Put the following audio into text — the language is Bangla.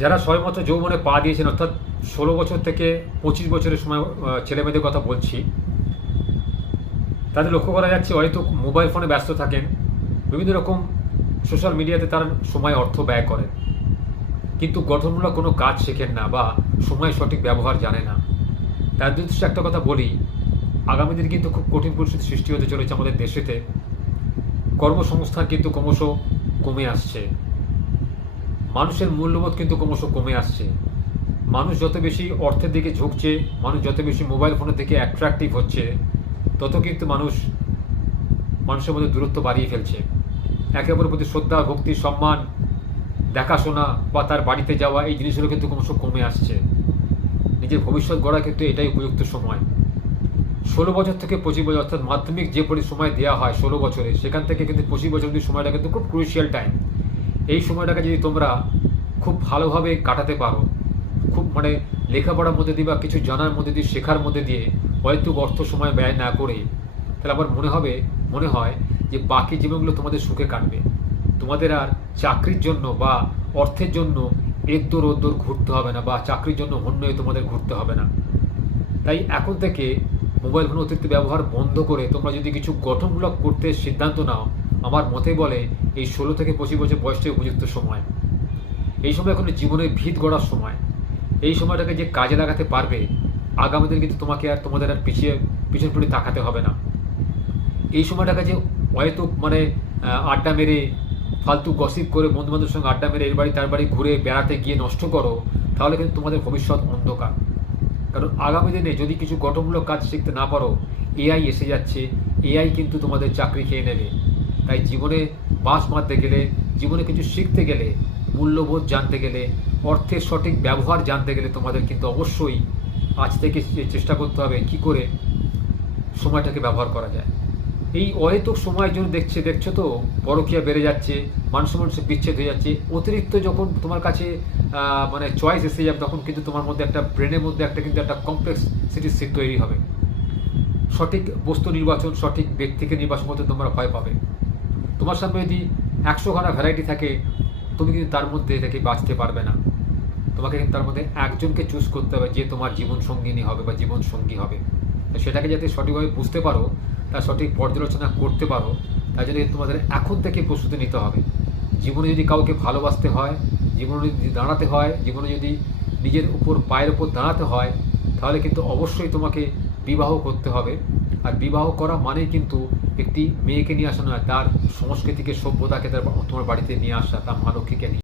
যারা সবেমাত্র যৌবনে পা দিয়েছেন, অর্থাৎ 16 বছর থেকে 25 বছরের সময় ছেলেমেয়েদের কথা বলছি, তাদের লক্ষ্য করা যাচ্ছে হয়তো মোবাইল ফোনে ব্যস্ত থাকেন, বিভিন্ন রকম সোশ্যাল মিডিয়াতে তারা সময় অর্থ ব্যয় করেন, কিন্তু গঠনমূলক কোনো কাজ শেখেন না বা সময় সঠিক ব্যবহার জানে না। তার উদ্দেশ্যে একটা কথা বলি, আগামী দিন কিন্তু খুব কঠিন পরিস্থিতি সৃষ্টি হতে চলেছে আমাদের দেশেতে। কর্মসংস্থান কিন্তু ক্রমশ কমে আসছে, মানুষের মূল্যবোধ কিন্তু ক্রমশ কমে আসছে। মানুষ যত বেশি অর্থের দিকে ঝুঁকছে, মানুষ যত বেশি মোবাইল ফোনের দিকে অ্যাট্রাকটিভ হচ্ছে, তত কিন্তু মানুষের মধ্যে দূরত্ব বাড়িয়ে ফেলছে। একে অপরের প্রতি শ্রদ্ধা, ভক্তি, সম্মান, দেখাশোনা বা তার বাড়িতে যাওয়া, এই জিনিসগুলো কিন্তু ক্রমশ কমে আসছে। নিজের ভবিষ্যৎ গড়া কিন্তু এটাই উপযুক্ত সময়। 16 বছর থেকে 25 বছর, অর্থাৎ মাধ্যমিক যে সময় দেওয়া হয় 16 বছরে, সেখান থেকে কিন্তু 25 বছর অবধি সময়টা কিন্তু খুব ক্রুশিয়াল টাইম। এই সময়টাকে যদি তোমরা খুব ভালোভাবে কাটাতে পারো, খুব লেখাপড়ার মধ্যে দিয়ে বা কিছু জানার মধ্যে দিয়ে, শেখার মধ্যে দিয়ে হয়তো অর্থ সময় ব্যয় না করে, তাহলে আমার মনে হয় যে বাকি জীবনগুলো তোমাদের সুখে কাটবে। তোমাদের আর চাকরির জন্য বা অর্থের জন্য এদ্দোর ওদ্দোর ঘুরতে হবে না, বা চাকরির জন্য অন্য তোমাদের ঘুরতে হবে না। তাই এখন থেকে মোবাইল ফোন অতিরিক্ত ব্যবহার বন্ধ করে তোমরা যদি কিছু গঠনমূলক করতে সিদ্ধান্ত নাও, আমার মতে বলে এই 16 থেকে 25 বছর বয়সটাই উপযুক্ত সময়। এই সময় এখন জীবনের ভিত গড়ার সময়। এই সময়টাকে যে কাজে লাগাতে পারবে, আগামী দিন কিন্তু তোমাদের আর পিছন ফিরে তাকাতে হবে না। এই সময়টাকে যে হয়তো আড্ডা মেরে, ফালতু গসিপ করে, বন্ধুবান্ধবের সঙ্গে আড্ডা মেরে এর বাড়ি তার বাড়ি ঘুরে বেড়াতে গিয়ে নষ্ট করো, তাহলে কিন্তু তোমাদের ভবিষ্যৎ অন্ধকার। কারণ আগামী দিনে যদি কিছু গঠনমূলক কাজ শিখতে না পারো, এআই এসে যাচ্ছে, এআই কিন্তু তোমাদের চাকরি খেয়ে নেবে। তাই জীবনে বাস মারতে গেলে, জীবনে কিছু শিখতে গেলে, মূল্যবোধ জানতে গেলে, অর্থের সঠিক ব্যবহার জানতে গেলে তোমাদের কিন্তু অবশ্যই আজ থেকে চেষ্টা করতে হবে কী করে সময়টাকে ব্যবহার করা যায়। এই অহেতুক সময়ের জন্য দেখছো তো পরকীয়া বেড়ে যাচ্ছে, মানুষের বিচ্ছেদ হয়ে যাচ্ছে। অতিরিক্ত যখন তোমার কাছে চয়েস এসে যাবে, তখন কিন্তু তোমার মধ্যে একটা ব্রেনের মধ্যে একটা কমপ্লেক্সিটি তৈরি হবে। সঠিক বস্তু নির্বাচন, সঠিক ব্যক্তিকে নির্বাচন করতে তোমরা ভয় পাবে। তোমার সামনে যদি 100খানা ভ্যারাইটি থাকে, তুমি কিন্তু তার মধ্যে থেকে বাঁচতে পারবে না। তোমাকে কিন্তু তার মধ্যে একজনকে চুজ করতে হবে, যে তোমার জীবন সঙ্গিনী হবে বা জীবন সঙ্গী হবে। সেটাকে যাতে সঠিকভাবে বুঝতে পারো, তার সঠিক পর্যালোচনা করতে পারো, তার জন্য তোমাদের এখন থেকে প্রস্তুতি নিতে হবে। জীবনে যদি কাউকে ভালোবাসতে হয়, জীবনে যদি দাঁড়াতে হয়, জীবনে যদি নিজের পায়ের উপর দাঁড়াতে হয়, তাহলে কিন্তু অবশ্যই তোমাকে বিবাহ করতে হবে। আর বিবাহ করা মানেই কিন্তু একটি মেয়েকে নিয়ে আসা নয়, তার সংস্কৃতিকে, সভ্যতাকে তোমার বাড়িতে নিয়ে আসা, তার মা লক্ষ্মীকে নিয়ে